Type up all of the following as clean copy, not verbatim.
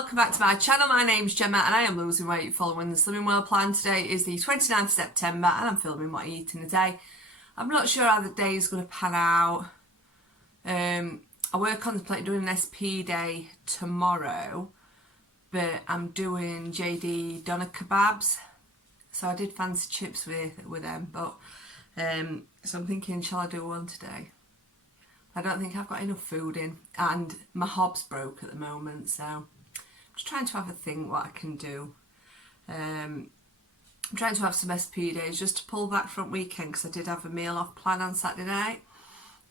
welcome back to my channel. My name's Gemma and I am losing weight following the Slimming World plan. Today is the 29th of September and I'm filming what I eat in a day. I'm not sure how the day is going to pan out. I were contemplating doing an SP day tomorrow, but I'm doing JD doner kebabs. So I did fancy chips with them, but so I'm thinking, shall I do one today? I don't think I've got enough food in, and my hob's broke at the moment, so I'm just trying to have a think what I can do. I'm trying to have some SP days just to pull back from weekend, because I did have a meal off plan on Saturday night.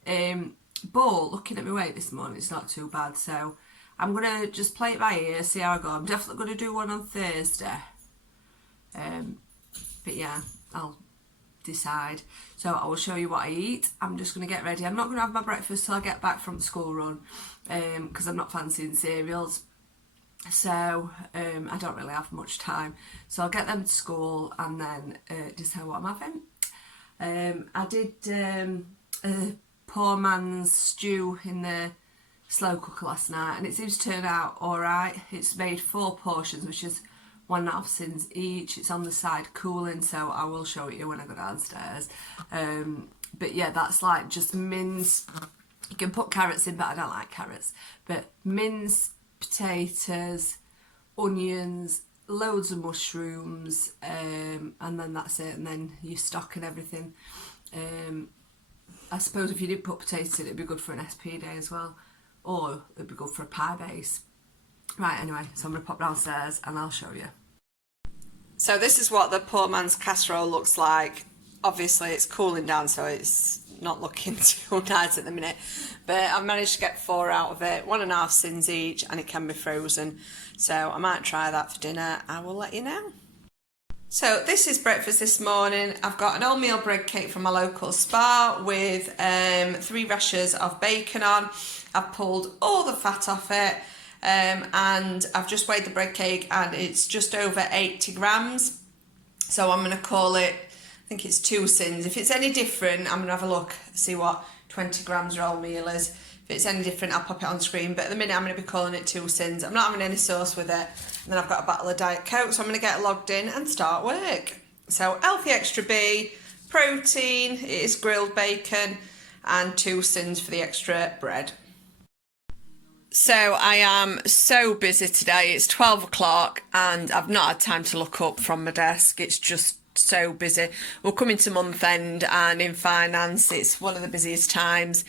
But looking at my weight this morning, it's not too bad, so I'm going to just play it by ear, see how I go. I'm definitely going to do one on Thursday. But yeah, I'll decide. So I will show you what I eat. I'm just going to get ready. I'm not going to have my breakfast till I get back from the school run, because I'm not fancying cereals. So I don't really have much time. So I'll get them to school and then decide what I'm having. I did a poor man's stew in the slow cooker last night and it seems to turn out alright. It's made 4 portions, which is 1.5 sins each. It's on the side cooling, so I will show it you when I go downstairs. But yeah, that's like just mince. You can put carrots in, but I don't like carrots. But mince, potatoes, onions, loads of mushrooms, and then that's it. And then you stock and everything. I suppose if you did put potatoes in, it'd be good for an SP day as well. Or it'd be good for a pie base. Right, anyway, so I'm going to pop downstairs and I'll show you. So this is what the poor man's casserole looks like. Obviously it's cooling down, so it's not looking too nice at the minute. But I've managed to get 4 out of it, 1.5 sins each, and it can be frozen. So I might try that for dinner. I will let you know. So this is breakfast this morning. I've got an oatmeal bread cake from my local Spar with 3 rashers of bacon on. I've pulled all the fat off it. And I've just weighed the bread cake and it's just over 80 grams. So I'm going to call it, I think it's 2 sins. If it's any different, I'm going to have a look, see what 20 grams roll meal is. If it's any different, I'll pop it on screen. But at the minute, I'm going to be calling it 2 sins. I'm not having any sauce with it. And then I've got a bottle of Diet Coke, so I'm going to get logged in and start work. So healthy extra B, protein, it is grilled bacon, and 2 sins for the extra bread. So I am so busy today. It's 12 o'clock and I've not had time to look up from my desk. It's just so busy. We're coming to month end and in finance it's one of the busiest times.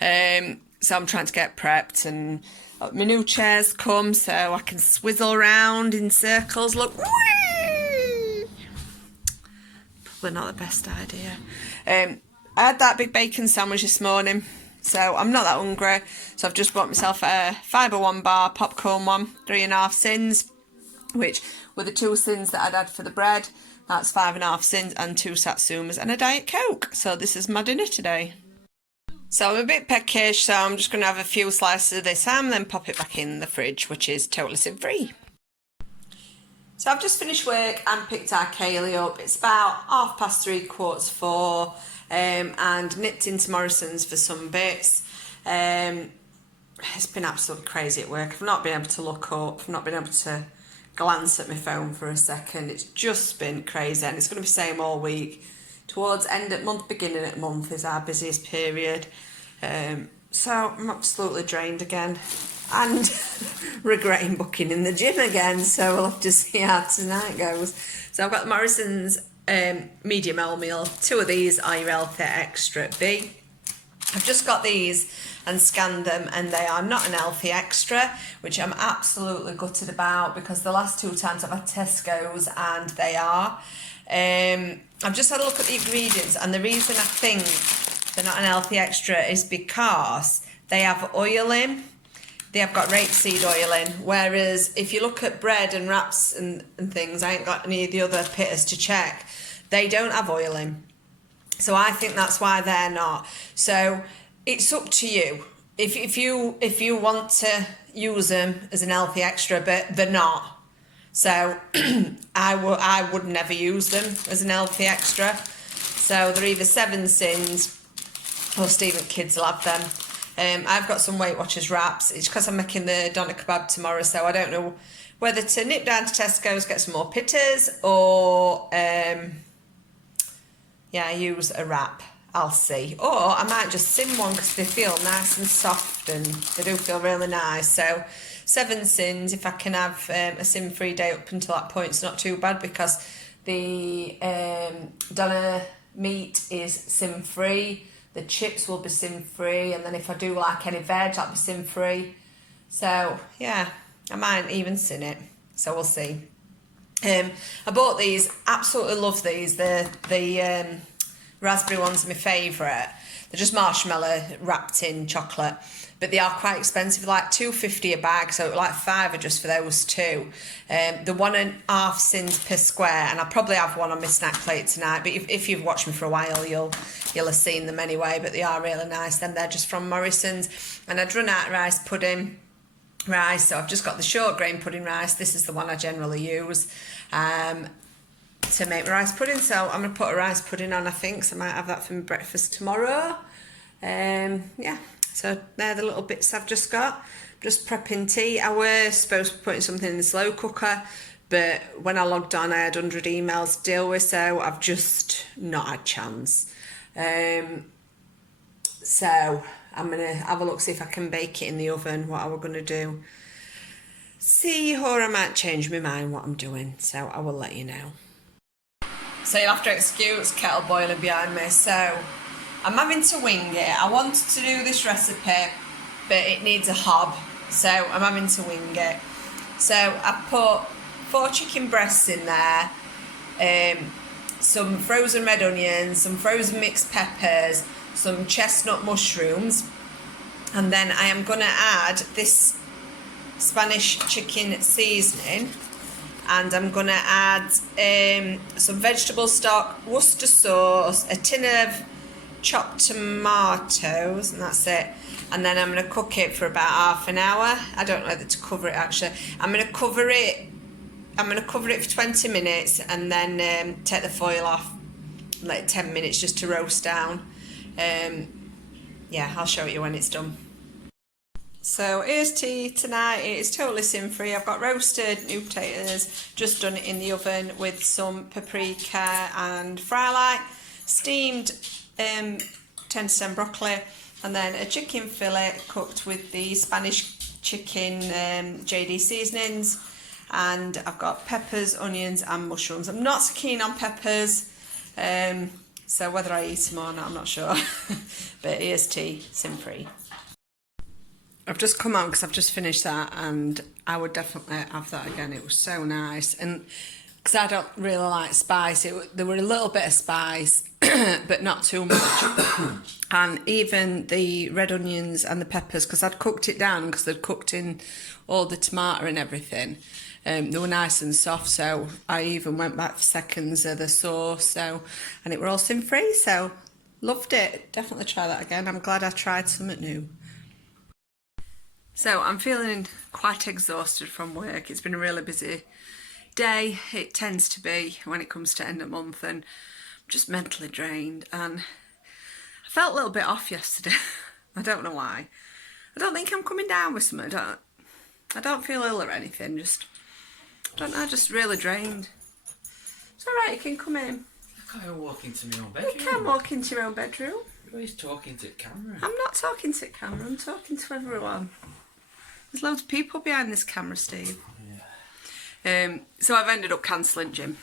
So I'm trying to get prepped and my new chair's come so I can swizzle around in circles. Look, probably not the best idea. I had that big bacon sandwich this morning. So I'm not that hungry, so I've just bought myself a Fibre One bar, popcorn one, 3.5 sins, which were the 2 sins that I'd had for the bread. That's 5.5 sins and 2 satsumas and a Diet Coke. So this is my dinner today. So I'm a bit peckish, so I'm just going to have a few slices of this and then pop it back in the fridge, which is totally sin-free. So I've just finished work and picked our Kaylee up. It's about 3:30, 4:45. And nipped into Morrison's for some bits. It's been absolutely crazy at work. I've not been able to look up. I've not been able to glance at my phone for a second. It's just been crazy and it's going to be the same all week. Towards end of month, beginning of month is our busiest period. So I'm absolutely drained again and regretting booking in the gym again. So we'll have to see how tonight goes. So I've got the Morrison's medium oatmeal. 2 of these are your healthy extra B. I've just got these and scanned them and they are not an healthy extra, which I'm absolutely gutted about because the last 2 times I've had Tesco's and they are. I've just had a look at the ingredients and the reason I think they're not an healthy extra is because they have oil in. They have got rapeseed oil in, whereas if you look at bread and wraps and things, I ain't got any of the other pitters to check, they don't have oil in. So I think that's why they're not. So it's up to you. If you want to use them as an healthy extra, but they're not. So I would never use them as an healthy extra. So they're either 7 sins or Stephen kids will have them. I've got some Weight Watchers wraps. It's because I'm making the doner kebab tomorrow, so I don't know whether to nip down to Tesco's, get some more pitters, or use a wrap. I'll see. Or I might just sim one because they feel nice and soft and they do feel really nice. So 7 sins, if I can have a sim-free day up until that point, it's not too bad because the doner meat is sim-free. The chips will be sim-free. And then if I do like any veg, that'll be sim-free. So, yeah, I might even sin it. So we'll see. I bought these. Absolutely love these. The raspberry ones are my favourite. They're just marshmallow wrapped in chocolate, but they are quite expensive, like $2.50 a bag, so like £5 just for those two. The 1.5 cents per square, and I'll probably have one on my snack plate tonight, but if you've watched me for a while, you'll have seen them anyway, but they are really nice. Then they're just from Morrison's, and I'd run out of rice pudding rice, so I've just got the short grain pudding rice. This is the one I generally use to make my rice pudding, so I'm going to put a rice pudding on, I think, so I might have that for my breakfast tomorrow. Yeah, so they're the little bits I've just got. Just prepping tea. I was supposed to be putting something in the slow cooker, but when I logged on I had 100 emails to deal with, so I've just not had a chance. So I'm going to have a look, see if I can bake it in the oven, what I was going to do. See, or I might change my mind what I'm doing, so I will let you know. So you'll have to excuse kettle boiling behind me. So I'm having to wing it. I wanted to do this recipe, but it needs a hob, so I'm having to wing it. So I put 4 chicken breasts in there, some frozen red onions, some frozen mixed peppers, some chestnut mushrooms, and then I am going to add this Spanish chicken seasoning, and I'm going to add some vegetable stock, Worcester sauce, a tin of chopped tomatoes, and that's it. And then I'm going to cook it for about half an hour. I don't know whether to cover it actually. I'm going to cover it for 20 minutes and then take the foil off, like 10 minutes just to roast down. Yeah, I'll show you when it's done. So here's tea tonight. It's totally sin-free. I've got roasted new potatoes, just done it in the oven with some paprika and fry light, steamed 10-stem broccoli, and then a chicken fillet cooked with the Spanish chicken JD seasonings, and I've got peppers, onions and mushrooms. I'm not so keen on peppers, so whether I eat them or not I'm not sure. But here's tea, sin-free. I've just come out because I've just finished that, and I would definitely have that again. It was so nice, and because I don't really like spice, there were a little bit of spice, but not too much. And even the red onions and the peppers, because I'd cooked it down, because they'd cooked in all the tomato and everything, they were nice and soft. So I even went back for seconds of the sauce, so, and it were all sin-free, so loved it. Definitely try that again. I'm glad I tried something new. So I'm feeling quite exhausted from work. It's been a really busy day. It tends to be when it comes to end of month, and I'm just mentally drained, and I felt a little bit off yesterday. I don't know why. I don't think I'm coming down with something. I don't feel ill or anything, just, I don't know, just really drained. It's alright, you can come in. I can't walk into my own bedroom. You can walk into your own bedroom. You're always talking to the camera. I'm not talking to the camera, I'm talking to everyone. There's loads of people behind this camera, Steve. Yeah. So I've ended up cancelling gym.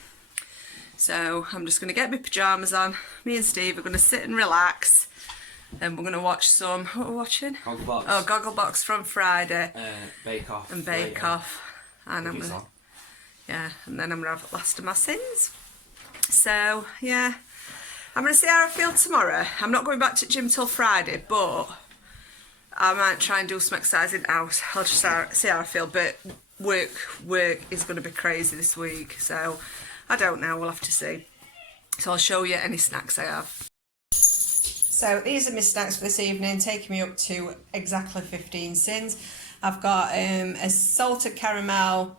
So I'm just going to get my pyjamas on. Me and Steve are going to sit and relax. And we're going to watch some... What are we watching? Gogglebox. Oh, Gogglebox from Friday. Bake Off. And Bake Off. And I'm going to... Yeah, and then I'm going to have the last of my sins. So, yeah. I'm going to see how I feel tomorrow. I'm not going back to gym till Friday, but... I might try and do some exercise in the house. I'll just see how I feel. But work is going to be crazy this week. So I don't know. We'll have to see. So I'll show you any snacks I have. So these are my snacks for this evening, taking me up to exactly 15 sins. I've got a salted caramel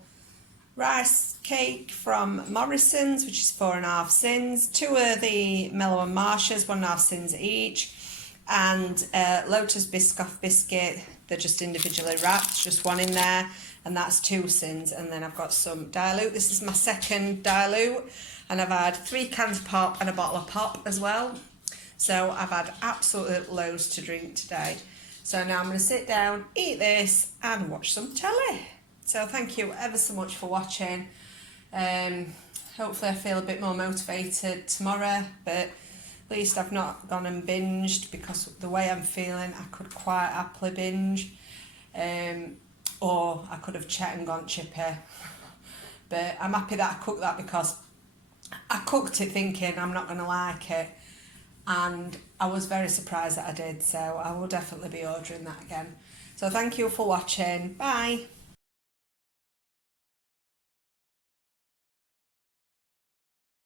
rice cake from Morrison's, which is 4.5 sins. 2 of the Mellow and Marshes, 1.5 sins each. and Lotus Biscoff biscuit. They're just individually wrapped, just one in there, and that's 2 sins. And then I've got some dilute. This is my second dilute, and I've had 3 cans of pop and a bottle of pop as well. So I've had absolutely loads to drink today. So now I'm going to sit down, eat this, and watch some telly. So thank you ever so much for watching. Hopefully I feel a bit more motivated tomorrow, but at least I've not gone and binged, because the way I'm feeling, I could quite happily binge. Or I could have chat and gone chipper. But I'm happy that I cooked that, because I cooked it thinking I'm not going to like it. And I was very surprised that I did. So I will definitely be ordering that again. So thank you for watching. Bye.